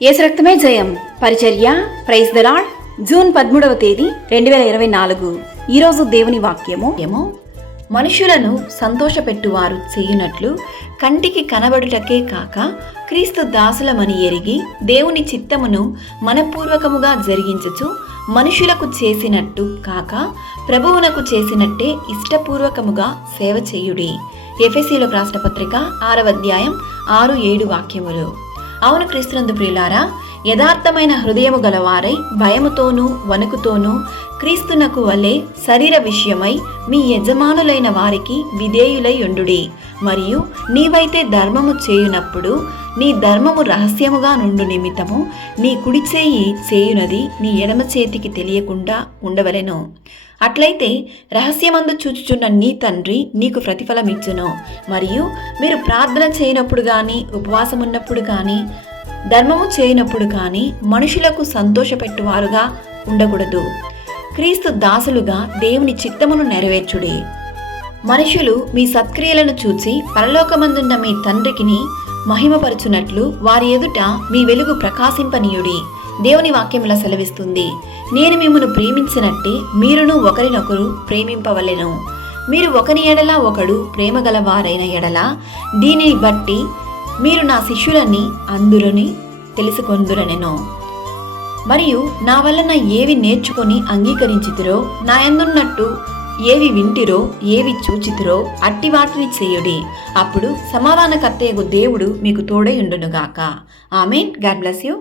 యేసు రక్తమే జయం. పరిచర్య ప్రైజ్ ద లార్డ్. జూన్ 13వ తేదీ 2024. ఈరోజు దేవుని వాక్యము మనుషులను సంతోషపెట్టువారు చేయునట్లు కంటికి కనబడుటకే కాక క్రీస్తు దాసులమని ఎరిగి దేవుని చిత్తమును మనపూర్వకముగా జరిగించుచు మనుషులకు చేసినట్టు కాక ప్రభువునకు చేసినట్టే ఇష్టపూర్వకముగా సేవ చేయుడి. ఎఫెసీయులకు రాసిన పత్రిక 6వ అధ్యాయం 6-7 వాక్యములు. అవును క్రీస్తునందు ప్రియులారా, యథార్థమైన హృదయము గలవారై భయముతోనూ వణుకుతోనూ క్రీస్తునకు వలె శరీర విషయమై మీ యజమానులైన వారికి విధేయులై ఉండుడి. మరియు నీవైతే ధర్మము చేయునప్పుడు నీ ధర్మము రహస్యముగా నుండు నిమిత్తము నీ కుడి చేయి చేయునది నీ ఎడమ చేతికి తెలియకుండా ఉండవలెను. అట్లయితే రహస్యమందు చూచుచున్న నీ తండ్రి నీకు ప్రతిఫలమిచ్చును. మరియు మీరు ప్రార్థన చేయనప్పుడు కానీ ఉపవాసమున్నప్పుడు కానీ ధర్మము చేయనప్పుడు కానీ మనుషులకు సంతోషపెట్టువారుగా ఉండకూడదు. క్రీస్తు దాసులుగా దేవుని చిత్తమును నెరవేర్చుడి. మనుషులు మీ సత్క్రియలను చూచి పరలోకమందున్న మీ తండ్రికిని మహిమపరచునట్లు వారి ఎదుట మీ వెలుగు ప్రకాశింపనీయుడి. దేవుని వాక్యముల సెలవిస్తుంది, నేను మిమ్మును ప్రేమించినట్టే మీరును ఒకరినొకరు ప్రేమింపవలెను. మీరు ఒకని ఎడల ఒకడు ప్రేమగలవారైన ఎడల దీనిని బట్టి మీరు నా శిష్యులని అందురని తెలుసుకొందురనెను. మరియు నా వలన ఏవి నేర్చుకొని అంగీకరించితిరో, నా యందున్నట్టు ఏవి వింటిరో, ఏవి చూచితిరో అట్టి వాటిని చేయుడి. అప్పుడు సమాధానకర్తయగు దేవుడు మీకు తోడై ఉండునుగాక. ఆమేన్. God bless you.